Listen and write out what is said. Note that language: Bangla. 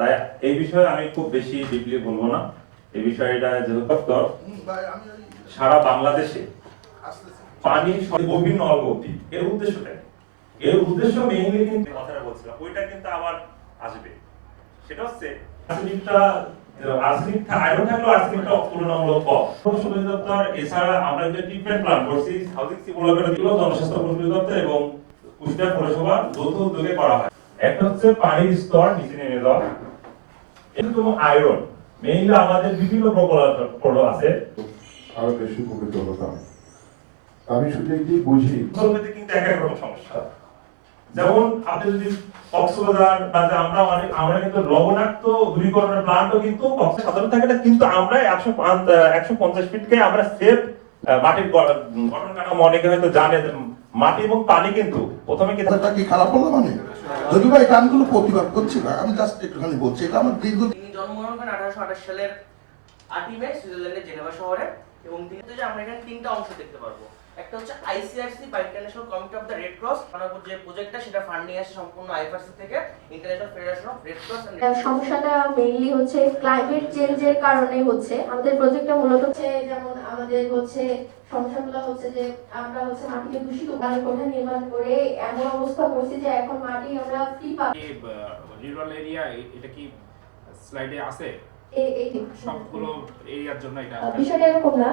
তাই এই বিষয়ে আমি খুব বেশি ডিপলি বলব না। এই বিষয়টা যেহেতু সারা বাংলাদেশে পানি গভীর নলগভীর এর উদ্দেশ্যটা এর উদ্দেশ্য মেইনলি কিন্তু কথাটা বলছিলাম ওইটা কিন্তু আবার আসবে। সেটা হচ্ছে আর্সেনিকটা আর্সেনিক আয়রন থাকলেও আর্সেনিকটা তুলনামূলক কম। পরিবেশ দপ্তর এছাড়া আমরা যে ট্রিটমেন্ট প্ল্যান করছি হাউজিং সিমুলেটরগুলো জনস্বাস্থ্য পরিবেশ দপ্তর এবং কুষ্টিয়া পৌরসভা যৌথ উদ্যোগে করা হয়। একটা হচ্ছে পানির স্তর নিচে নেমে যাওয়া। এরকম আয়রন মেইনলি আমাদের বিভিন্ন প্রকল্প আছে। আরও বেশি উপকৃত হতাম। আমি শুধু বুঝি। কিন্তু এক এক রকম সমস্যা। যেমন আপনি যদি কক্সবাজার বা যে আমরা অনেক আমরা কিন্তু লবণাক্ত দূরীকরণের প্লান্টও কিন্তু কক্সে সাধারণ থাকে না কিন্তু আমরা একশো একশো পঞ্চাশ ফিটকে আমরা সেফ মাটির গঠন কাঠামো অনেকে হয়তো জানে মাটি এবং পানি কিন্তু প্রথমে কিন্তু কি খারাপ হলো মানে? যদি ভাই গানগুলো প্রতিবাদ করছি না, আমি জাস্ট একটুখানি বলছি, এটা আমার দীর্ঘ তিনি জন্মগ্রহণ করেন আঠারোশো আঠাশ সালের আটই মে সুইজারল্যান্ডের জেনেভা শহরে। এবং তিনি যে আমরা এখানে তিনটা অংশ দেখতে পারব। একটা হচ্ছে আইসিআরসি বা International Committee of the Red Cross যে প্রজেক্টটা সেটা ফান্ডিং আসে সম্পূর্ণ আইএফআরসি থেকে International Federation of Red Cross সমস্যাটা মেইনলি হচ্ছে ক্লাইমেট চেঞ্জের কারণে হচ্ছে। আমাদের প্রজেক্টটা মূলত হচ্ছে যেমন আমাদের হচ্ছে সমস্যাগুলো হচ্ছে যে আমরা হচ্ছে মাটিকে দূষিত কোঠা নির্মাণ করে এমন অবস্থা করছি যে এখন মাটি আমরা ফ্রি পাচ্ছি রুরাল এরিয়া এটা কি স্লাইডে আছে? সবগুলো এরিয়ার জন্য এটা বিষয়টা এরকম না।